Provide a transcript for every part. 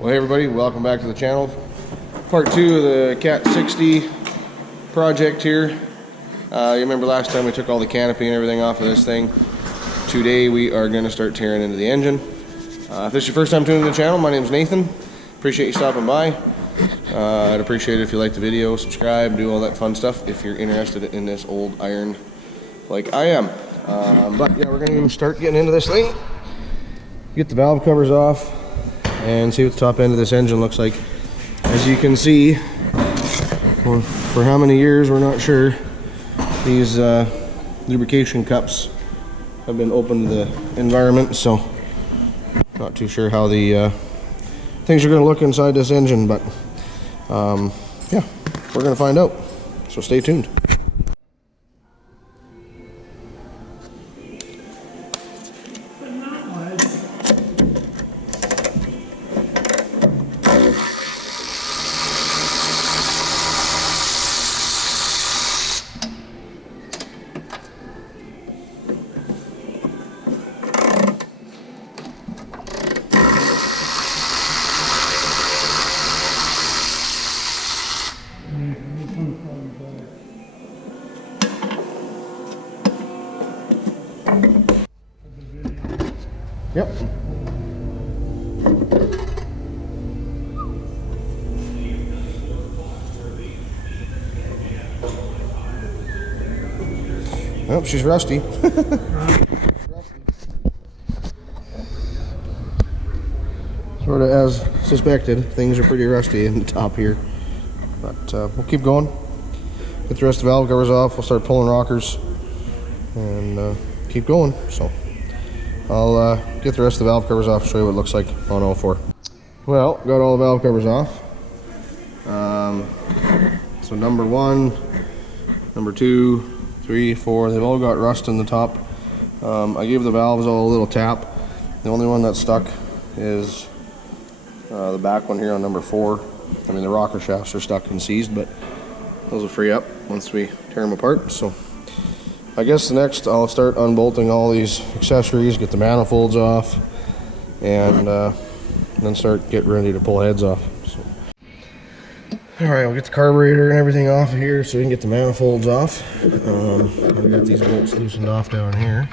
Well, hey everybody, welcome back to the channel. Part 2 of the Cat 60 project here. You remember last time we took all the canopy and everything off of this thing. Today we are going to start tearing into the engine. If this is your first time tuning in the channel, my name is Nathan. Appreciate you stopping by. I'd appreciate it if you like the video, subscribe, do all that fun stuff if you're interested in this old iron like I am. But yeah, we're going to start getting into this thing. Get the valve covers off and see what the top end of this engine looks like. As you can see, for how many years we're not sure, these lubrication cups have been open to the environment, so not too sure how the things are going to look inside this engine, but yeah, we're going to find out, so stay tuned. Yep. Oh, she's rusty. Sort of as suspected, things are pretty rusty in the top here. But we'll keep going. Get the rest of the valve covers off. We'll start pulling rockers and keep going. So I'll get the rest of the valve covers off, show you what it looks like on all four. Well, got all the valve covers off. So number 1, number 2, 3, 4, they've all got rust in the top. I gave the valves all a little tap. The only one that's stuck is the back one here on number 4. I mean, the rocker shafts are stuck and seized, but those will free up once we tear them apart. So I guess next I'll start unbolting all these accessories, get the manifolds off, and then start getting ready to pull heads off. So. Alright, we'll get the carburetor and everything off of here so we can get the manifolds off. We got these bolts loosened off down here.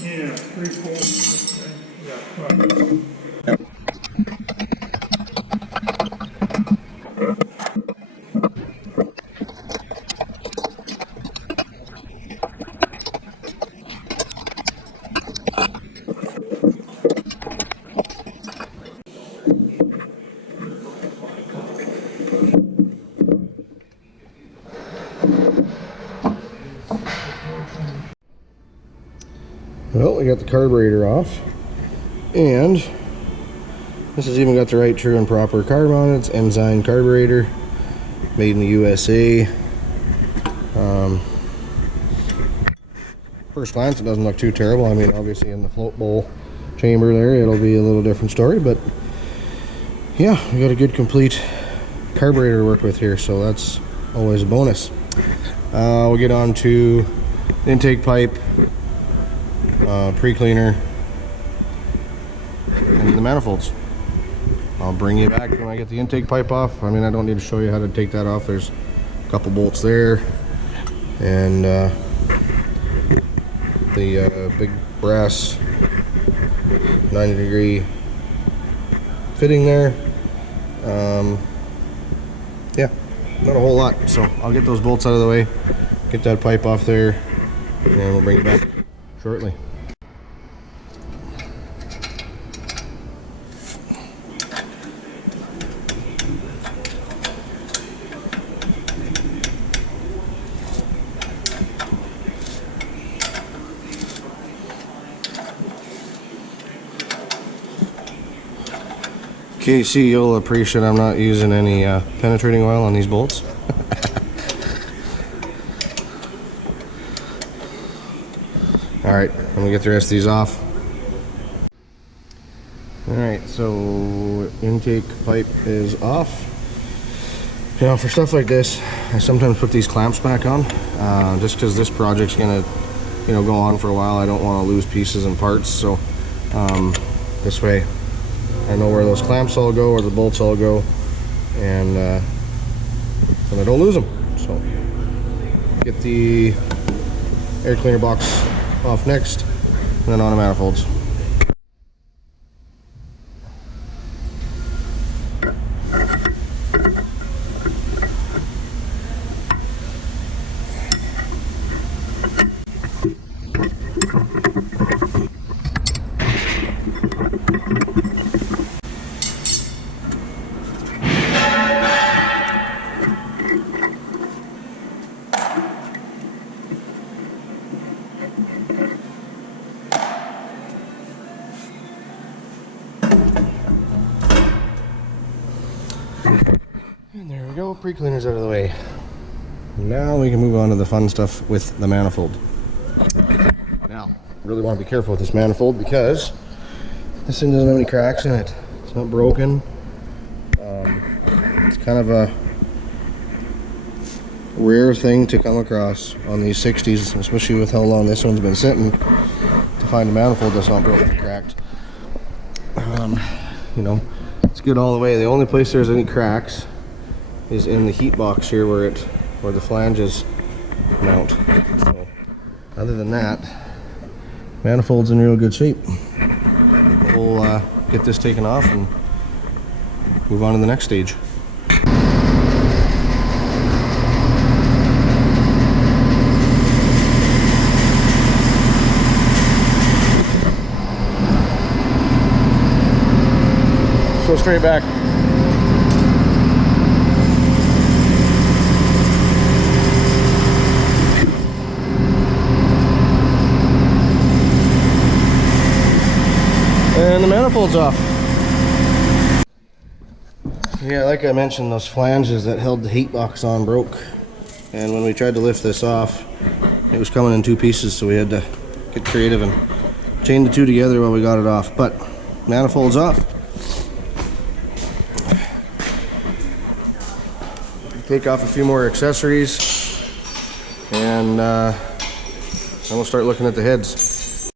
Yeah, 3/4. Okay. Yeah, right. Well, we got the carburetor off, and this has even got the right true and proper carb on it. It's Enzyme carburetor, made in the USA. First glance, it doesn't look too terrible. I mean, obviously in the float bowl chamber there, it'll be a little different story, but yeah, we got a good complete carburetor to work with here, so that's always a bonus. We'll get on to intake pipe, pre-cleaner, and the manifolds. I'll bring you back when I get the intake pipe off. I mean, I don't need to show you how to take that off. There's a couple bolts there, and the big brass 90-degree fitting there. yeah, not a whole lot. So I'll get those bolts out of the way, get that pipe off there, and we'll bring it back shortly. Okay, see, you'll appreciate I'm not using any penetrating oil on these bolts. Alright, I'm gonna get the rest of these off. Alright, so intake pipe is off. You know, for stuff like this, I sometimes put these clamps back on, just because this project's gonna, you know, go on for a while. I don't want to lose pieces and parts, so this way I know where those clamps all go, where the bolts all go, and I don't lose them. So get the air cleaner box off next, and then on the manifolds. And there we go, pre-cleaner's out of the way. Now we can move on to the fun stuff with the manifold. Now, really want to be careful with this manifold because this thing doesn't have any cracks in it. It's not broken. It's kind of a rare thing to come across on these 60s, especially with how long this one's been sitting, to find a manifold that's not broken or cracked. You know, it's good all the way. The only place there's any cracks is in the heat box here where the flanges mount. So other than that, manifold's in real good shape. We'll get this taken off and move on to the next stage. So straight back. And the manifold's off. Yeah, like I mentioned, those flanges that held the heat box on broke. And when we tried to lift this off, it was coming in two pieces, so we had to get creative and chain the two together while we got it off. But manifold's off. Take off a few more accessories, and then we'll start looking at the heads.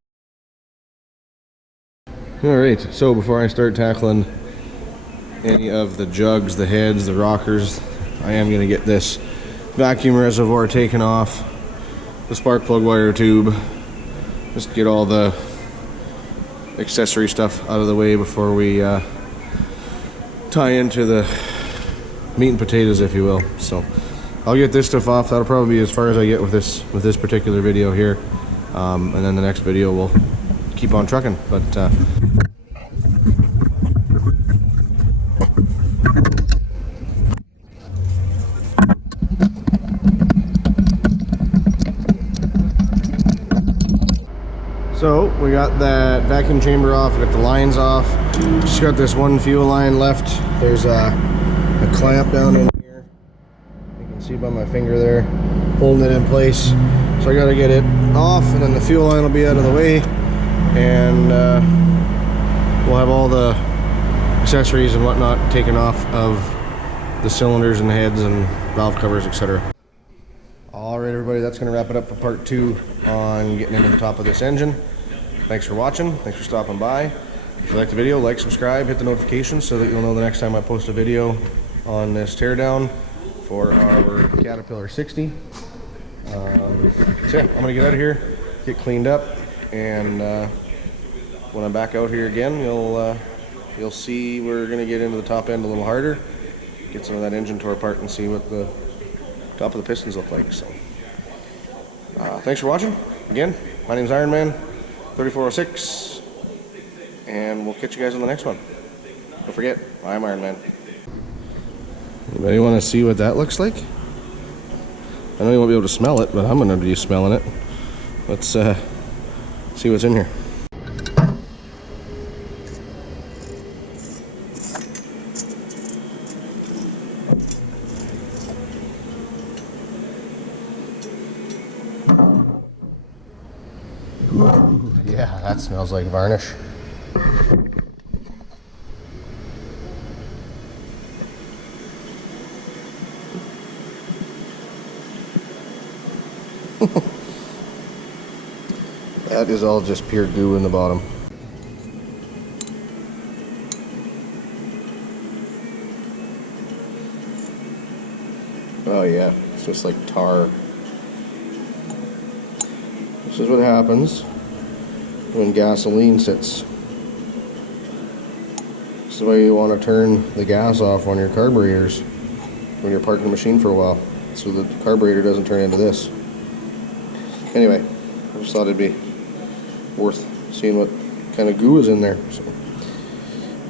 Alright, so before I start tackling any of the jugs, the heads, the rockers, I am going to get this vacuum reservoir taken off, the spark plug wire tube, just get all the accessory stuff out of the way before we tie into the meat and potatoes, if you will. So I'll get this stuff off. That'll probably be as far as I get with this particular video here, and then the next video we'll keep on trucking. But so we got that vacuum chamber off, we got the lines off, just got this one fuel line left. There's a clamp down in here, you can see by my finger there, holding it in place. So I got to get it off, and then the fuel line will be out of the way, and we'll have all the accessories and whatnot taken off of the cylinders and heads and valve covers, etc. Alright everybody, that's going to wrap it up for part 2 on getting into the top of this engine. Thanks for watching, thanks for stopping by. If you like the video, like, subscribe, hit the notifications so that you'll know the next time I post a video on this teardown for our Caterpillar 60. So yeah, I'm going to get out of here, get cleaned up, and when I'm back out here again, you'll see we're going to get into the top end a little harder, get some of that engine tore apart and see what the top of the pistons look like. So, thanks for watching. Again, my name's Iron Man 3406, and we'll catch you guys on the next one. Don't forget, I'm Iron Man. Anybody want to see what that looks like? I know you won't be able to smell it, but I'm going to be smelling it. Let's see what's in here. Ooh, yeah, that smells like varnish. That is all just pure goo in the bottom. Oh yeah, it's just like tar. This is what happens when gasoline sits. This is why you want to turn the gas off on your carburetors when you're parking the machine for a while, so the carburetor doesn't turn into this. Anyway, I just thought it'd be worth seeing what kind of goo is in there. So.